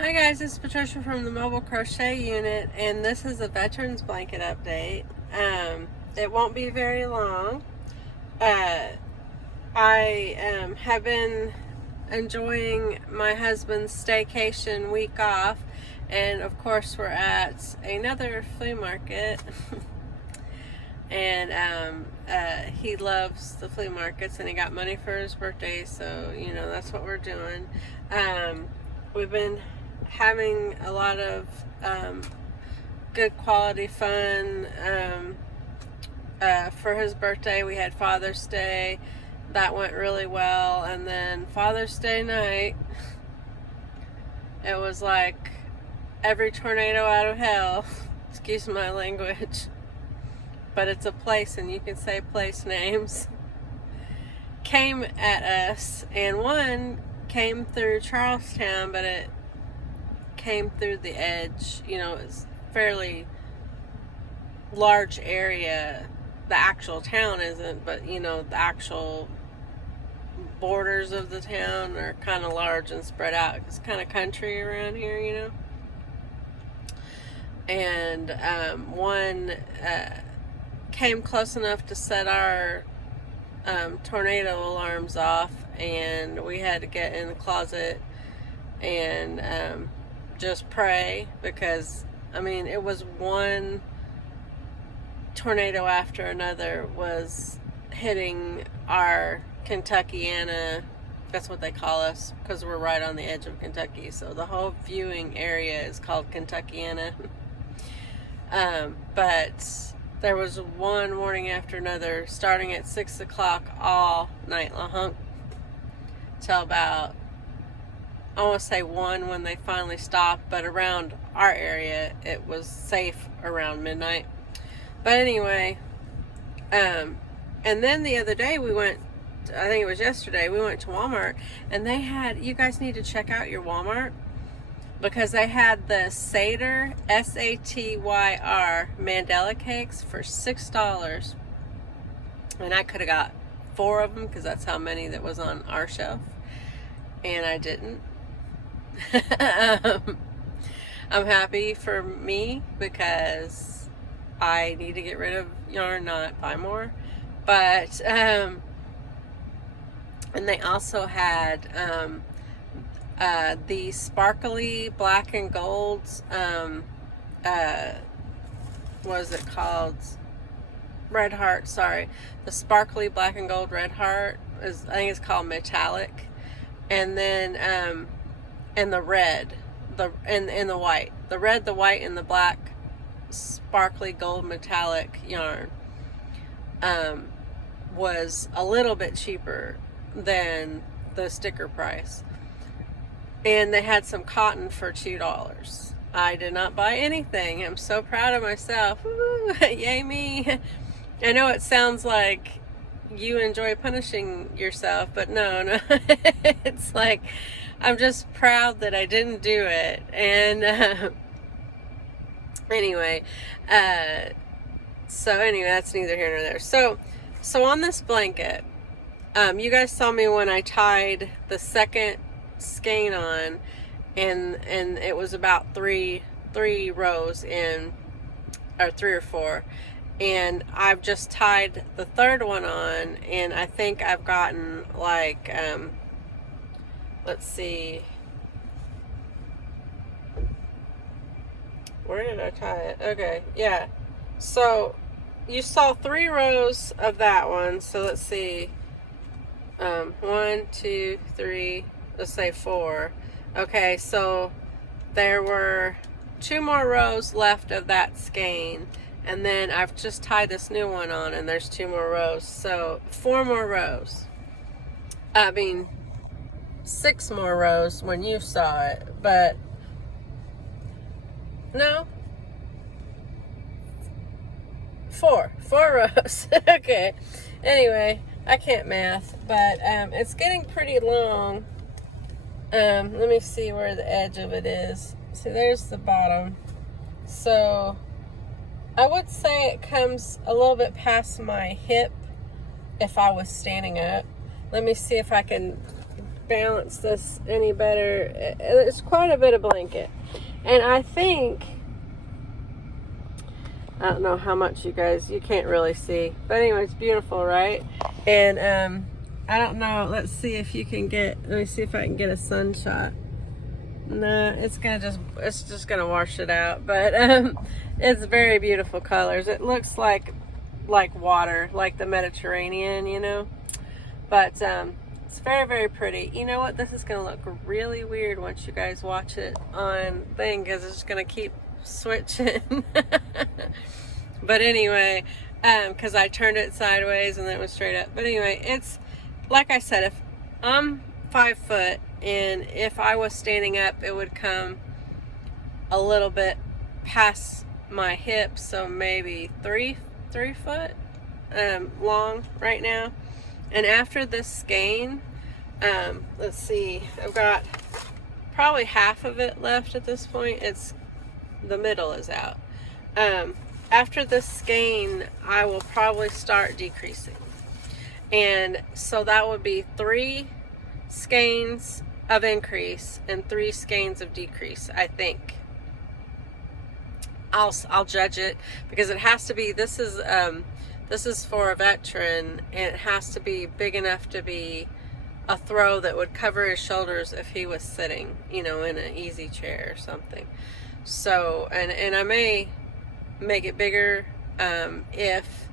Hi guys, it's Patricia from the Mobile Crochet Unit, and this is a veterans blanket update. It won't be very long. I have been enjoying my husband's staycation week off, and of course we're at another flea market. And he loves the flea markets, and he got money for his birthday, so you know that's what we're doing. We've been having a lot of good quality fun. For his birthday we had Father's Day. That went really well. And then Father's Day night, it was like every tornado out of hell, excuse my language, but it's a place and you can say place names, came at us. And one came through Charlestown, but it came through the edge. You know, it's fairly large area. The actual town isn't, but you know, the actual borders of the town are kind of large and spread out. It's kind of country around here, you know. And one came close enough to set our tornado alarms off, and we had to get in the closet and just pray, because I mean, it was one tornado after another was hitting our Kentuckiana. That's what they call us, because we're right on the edge of Kentucky, so the whole viewing area is called Kentuckiana. But there was one morning after another, starting at 6 o'clock all night long till about, I want to say 1 when they finally stopped, but around our area it was safe around midnight. But anyway, and then the other day we went, I think it was yesterday, we went to Walmart, and they had, you guys need to check out your Walmart, because they had the Satyr, S-A-T-Y-R Mandela cakes for $6. And I could have got 4 of them, because that's how many that was on our shelf, and I didn't. I'm happy for me, because I need to get rid of yarn, not buy more. But and they also had the sparkly black and golds, what is it called? Red Heart, sorry. The sparkly black and gold Red Heart is, I think it's called metallic. And then and the red, and the white. The red, the white, and the black sparkly gold metallic yarn was a little bit cheaper than the sticker price. And they had some cotton for $2. I did not buy anything. I'm so proud of myself. Woo, yay me. I know it sounds like you enjoy punishing yourself, but no. It's like, I'm just proud that I didn't do it. And anyway, that's neither here nor there. So on this blanket, you guys saw me when I tied the second skein on, and it was about three rows in, or 3 or 4, and I've just tied the third one on, and I think I've gotten like let's see, where did I tie it? Okay, yeah, so you saw 3 rows of that one, so let's see, 1, 2, 3, let's say 4. Okay, so there were 2 more rows left of that skein, and then I've just tied this new one on, and there's 2 more rows, so 4 more rows. I mean, 6 more rows when you saw it, but no, 4 rows. Okay, anyway, I can't math, but it's getting pretty long. Let me see where the edge of it is. See, there's the bottom. So I would say it comes a little bit past my hip if I was standing up. Let me see if I can balance this any better. It's quite a bit of blanket. And I think, I don't know how much you can't really see. But anyway, it's beautiful, right? And I don't know, let's see if you can let me see if I can get a sun shot. No, it's just gonna wash it out. But it's very beautiful colors. It looks like water, like the Mediterranean, you know. But it's very, very pretty. You know what? This is gonna look really weird once you guys watch it on thing, because it's just gonna keep switching. But anyway, because I turned it sideways and then it was straight up. But anyway, it's like I said, if I'm 5 foot, and if I was standing up, it would come a little bit past my hips, so maybe three foot long right now. And after this skein, let's see, I've got probably half of it left at this point. The middle is out. After this skein, I will probably start decreasing. And so that would be 3 skeins of increase and 3 skeins of decrease, I think. I'll judge it, because it has to be, this is for a veteran, and it has to be big enough to be a throw that would cover his shoulders if he was sitting, you know, in an easy chair or something. So, and I may make it bigger. If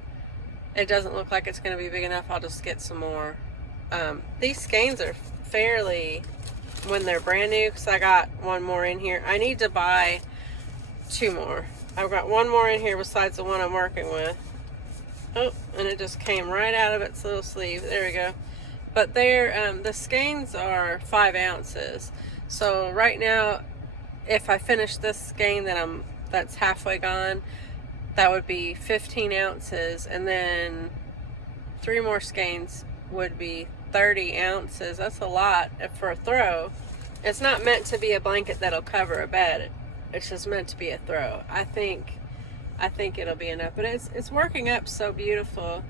it doesn't look like it's going to be big enough, I'll just get some more. These skeins are fairly, when they're brand new, because I got one more in here. I need to buy 2 more. I've got 1 more in here besides the one I'm working with. Oh, and it just came right out of its little sleeve. There we go. But the skeins are 5 ounces. So right now, if I finish this skein that's halfway gone, that would be 15 ounces. And then 3 more skeins would be 30 ounces. That's a lot for a throw. It's not meant to be a blanket that'll cover a bed. It's just meant to be a throw. I think it'll be enough. But it's working up so beautiful.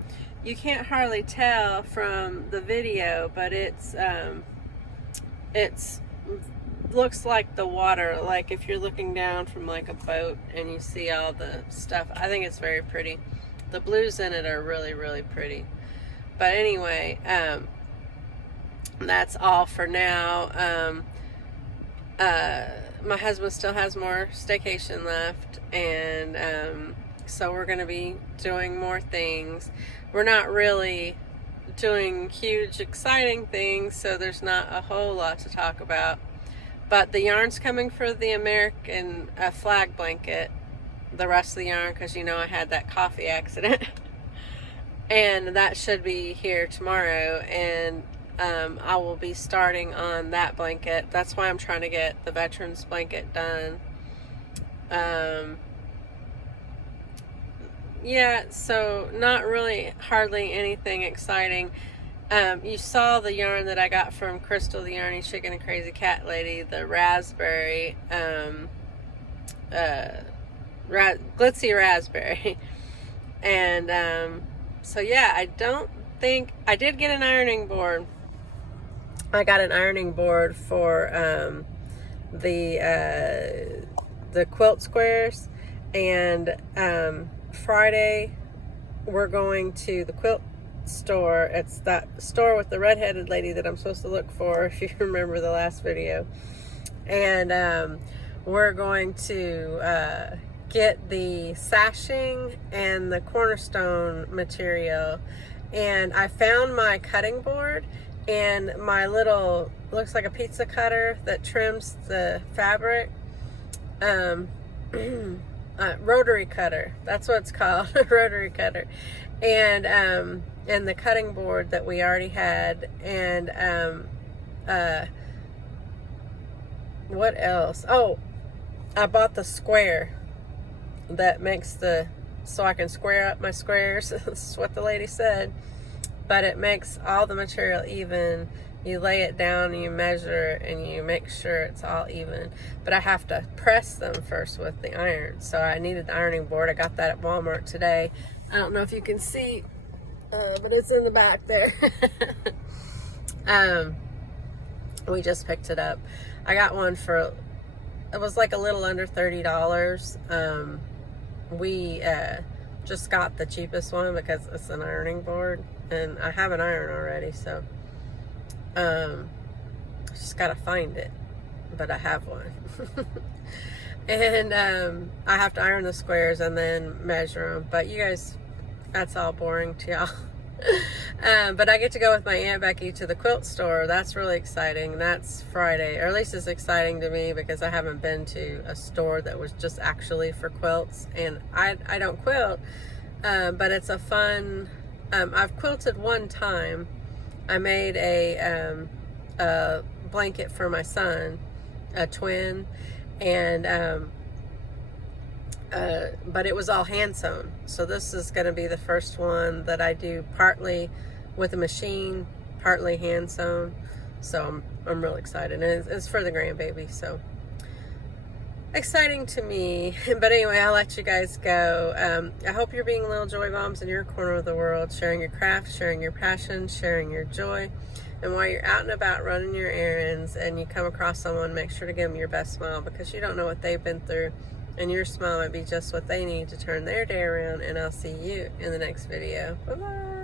You can't hardly tell from the video, but it's looks like the water, like if you're looking down from like a boat and you see all the stuff. I think it's very pretty. The blues in it are really, really pretty. But anyway, that's all for now. My husband still has more staycation left, and so we're going to be doing more things. We're not really doing huge, exciting things, so there's not a whole lot to talk about. But the yarn's coming for the American flag blanket, the rest of the yarn, because you know I had that coffee accident. And that should be here tomorrow, and I will be starting on that blanket. That's why I'm trying to get the veterans blanket done. Yeah, so not really hardly anything exciting. You saw the yarn that I got from Crystal, the Yarny Chicken and Crazy Cat Lady, the raspberry, glitzy raspberry. And so yeah, I don't think, I did get an ironing board. I got an ironing board for the quilt squares, and Friday we're going to the quilt store. It's that store with the redheaded lady that I'm supposed to look for, if you remember the last video. And we're going to get the sashing and the cornerstone material. And I found my cutting board and my little, looks like a pizza cutter that trims the fabric. Rotary cutter, that's what it's called. Rotary cutter. And the cutting board that we already had. And what else? Oh, I bought the square that makes so I can square up my squares. That's what the lady said. But it makes all the material even. You lay it down and you measure and you make sure it's all even. But I have to press them first with the iron. So I needed the ironing board. I got that at Walmart today. I don't know if you can see, but it's in the back there. We just picked it up. I got one for, it was like a little under $30. We just got the cheapest one because it's an ironing board, and I have an iron already, so just gotta find it, but I have one. And I have to iron the squares and then measure them, but you guys, that's all boring to y'all. But I get to go with my Aunt Becky to the quilt store. That's really exciting. That's Friday, or at least it's exciting to me because I haven't been to a store that was just actually for quilts, and I don't quilt, but it's a fun, I've quilted one time. I made a blanket for my son, a twin, and but it was all hand sewn. So this is going to be the first one that I do partly with a machine, partly hand sewn. So I'm real excited, and it's for the grandbaby, so exciting to me. But anyway, I'll let you guys go. I hope you're being little joy bombs in your corner of the world, sharing your craft, sharing your passion, sharing your joy. And while you're out and about running your errands and you come across someone, make sure to give them your best smile, because you don't know what they've been through, and your smile might be just what they need to turn their day around. And I'll see you in the next video. Bye-bye.